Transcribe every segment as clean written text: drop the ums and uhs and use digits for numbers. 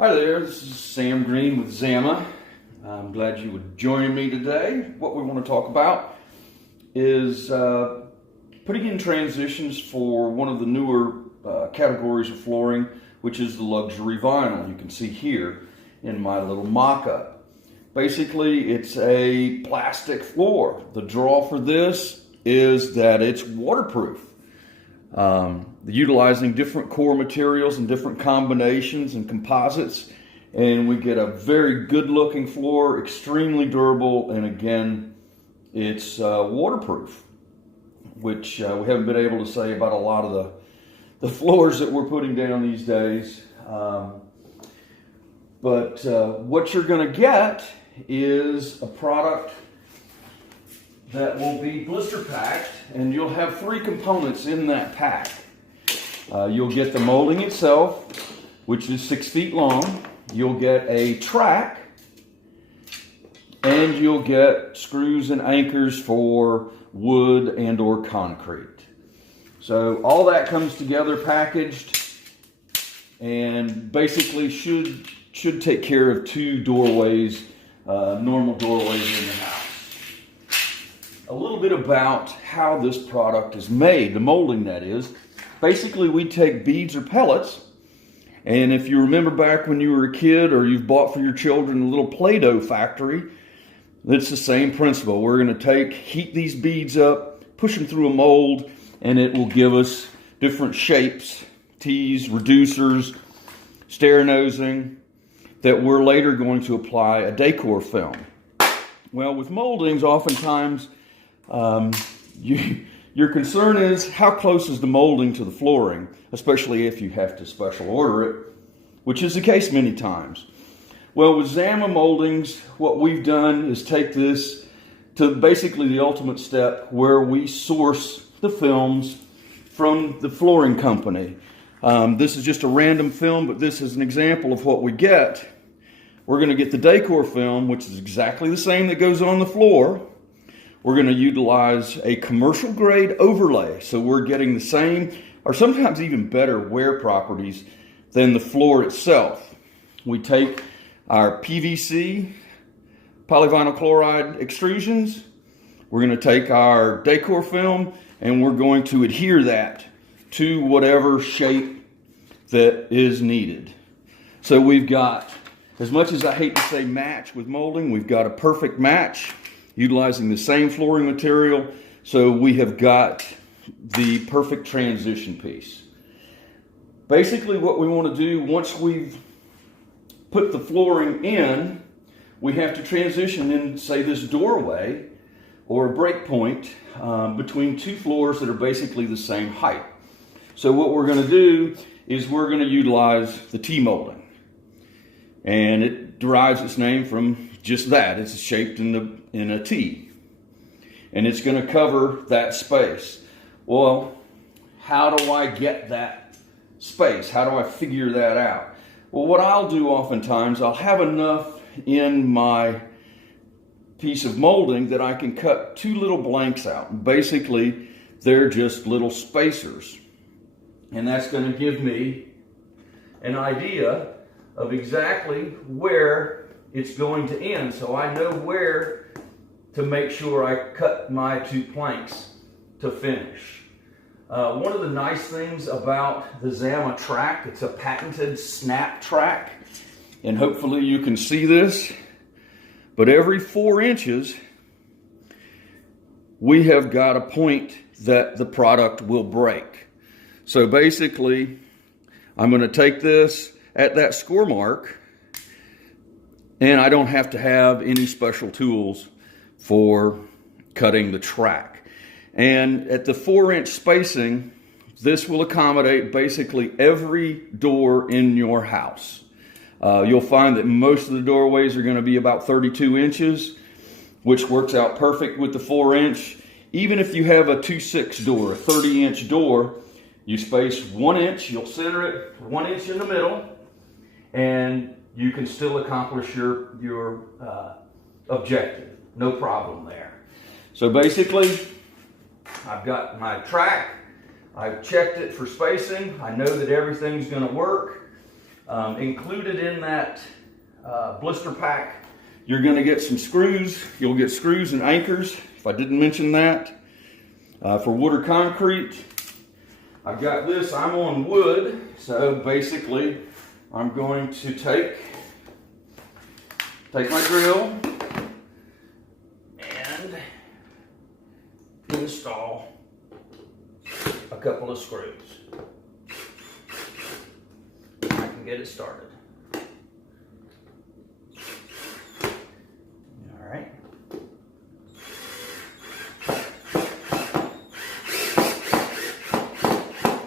Hi there, this is Sam Green with Zama. I'm glad you would join me today. What we want to talk about is putting in transitions for one of the newer categories of flooring, which is the luxury vinyl. You can see here in my little mock-up. Basically, it's a plastic floor. The draw for this is that it's waterproof. Utilizing different core materials and different combinations and composites, and we get a very good looking floor, extremely durable, and again, it's waterproof, which we haven't been able to say about a lot of the floors that we're putting down these days. But what you're going to get is a product that will be blister packed, and you'll have three components in that pack. You'll get the molding itself, which is 6 feet long. You'll get a track, and you'll get screws and anchors for wood and or concrete. So all that comes together packaged, and basically should take care of two doorways, normal doorways in the house. A little bit about how this product is made, the molding that is. Basically, we take beads or pellets, and if you remember back when you were a kid or you've bought for your children a little Play-Doh factory, it's the same principle. We're going to heat these beads up, push them through a mold, and it will give us different shapes, tees, reducers, stair nosing, that we're later going to apply a decor film. Well, with moldings, oftentimes, your concern is how close is the molding to the flooring, especially if you have to special order it, which is the case many times. Well, with Zama Moldings, what we've done is take this to basically the ultimate step where we source the films from the flooring company. This is just a random film, but this is an example of what we get. We're going to get the decor film, which is exactly the same that goes on the floor. We're going to utilize a commercial grade overlay, so we're getting the same or sometimes even better wear properties than the floor itself. We take our PVC, polyvinyl chloride extrusions, we're going to take our decor film, and we're going to adhere that to whatever shape that is needed. So we've got, as much as I hate to say match with molding, we've got a perfect match utilizing the same flooring material, so we have got the perfect transition piece. Basically what we want to do once we've put the flooring in, we have to transition in, say, this doorway or a break point between two floors that are basically the same height. So what we're going to do is we're going to utilize the T-molding, and it derives its name from just that. It's shaped in a T, and it's going to cover that space. Well, how do I get that space? How do I figure that out? Well, what I'll do oftentimes, I'll have enough in my piece of molding that I can cut two little blanks out. Basically, they're just little spacers, and that's going to give me an idea of exactly where it's going to end, so I know where to make sure I cut my two planks to finish. One of the nice things about the Zama track, it's a patented snap track, and hopefully you can see this, but every 4 inches we have got a point that the product will break. So basically I'm going to take this at that score mark, and I don't have to have any special tools for cutting the track. And at the 4-inch spacing, this will accommodate basically every door in your house. You'll find that most of the doorways are going to be about 32 inches, which works out perfect with the 4-inch. Even if you have a 2/6 door, a 30-inch door, you space 1 inch, you'll center it 1 inch in the middle, and you can still accomplish your objective. No problem there. So basically, I've got my track. I've checked it for spacing. I know that everything's going to work. Included in that blister pack, you're going to get some screws. You'll get screws and anchors, if I didn't mention that. For wood or concrete, I've got this. I'm on wood, so basically I'm going to take my drill and install a couple of screws. I can get it started. All right.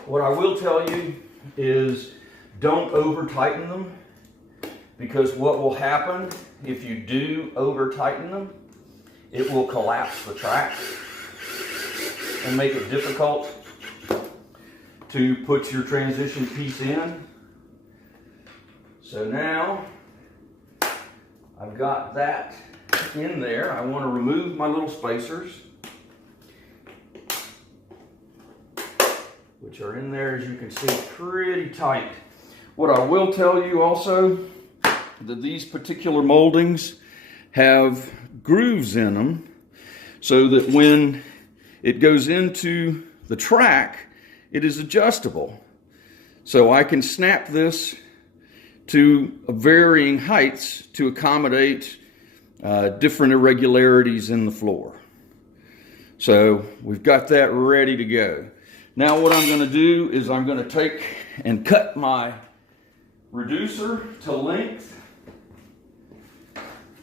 What I will tell you is don't over tighten them, because what will happen if you do over tighten them, it will collapse the track and make it difficult to put your transition piece in. So now I've got that in there. I want to remove my little spacers, which are in there, as you can see, pretty tight. What I will tell you also, that these particular moldings have grooves in them so that when it goes into the track, it is adjustable. So I can snap this to varying heights to accommodate different irregularities in the floor. So we've got that ready to go. Now what I'm going to do is I'm going to take and cut my reducer to length,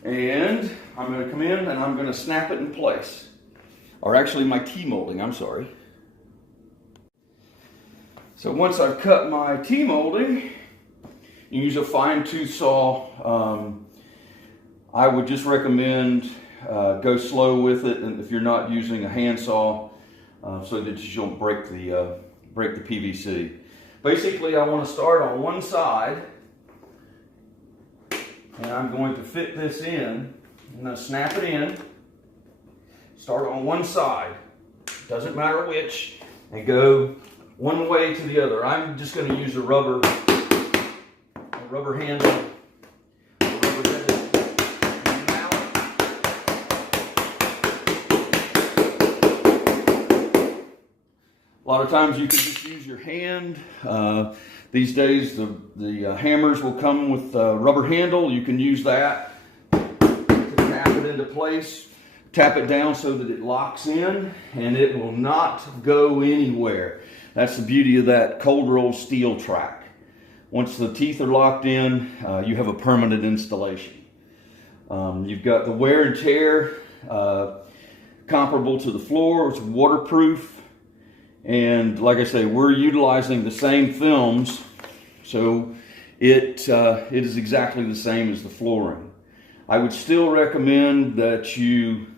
and I'm going to come in and I'm going to snap it in place. Or actually my T-molding, I'm sorry. So once I've cut my T-molding, you use a fine tooth saw. I would just recommend go slow with it, and if you're not using a handsaw, so that you don't break the PVC. Basically, I want to start on one side, and I'm going to fit this in. I'm going to snap it in. Start on one side, doesn't matter which, and go one way to the other. I'm just going to use a rubber handle. A lot of times you can just use your hand. These days the hammers will come with a rubber handle. You can use that to tap it into place. Tap it down so that it locks in and it will not go anywhere. That's the beauty of that cold rolled steel track. Once the teeth are locked in, you have a permanent installation. You've got the wear and tear comparable to the floor. It's waterproof. And like I say, we're utilizing the same films, so it is exactly the same as the flooring. I would still recommend that you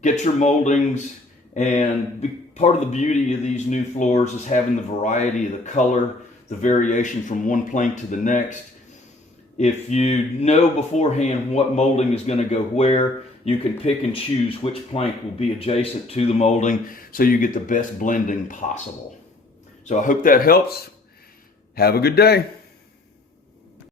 get your moldings, and part of the beauty of these new floors is having the variety of the color, the variation from one plank to the next. If you know beforehand what molding is going to go where, you can pick and choose which plank will be adjacent to the molding so you get the best blending possible. So I hope that helps. Have a good day.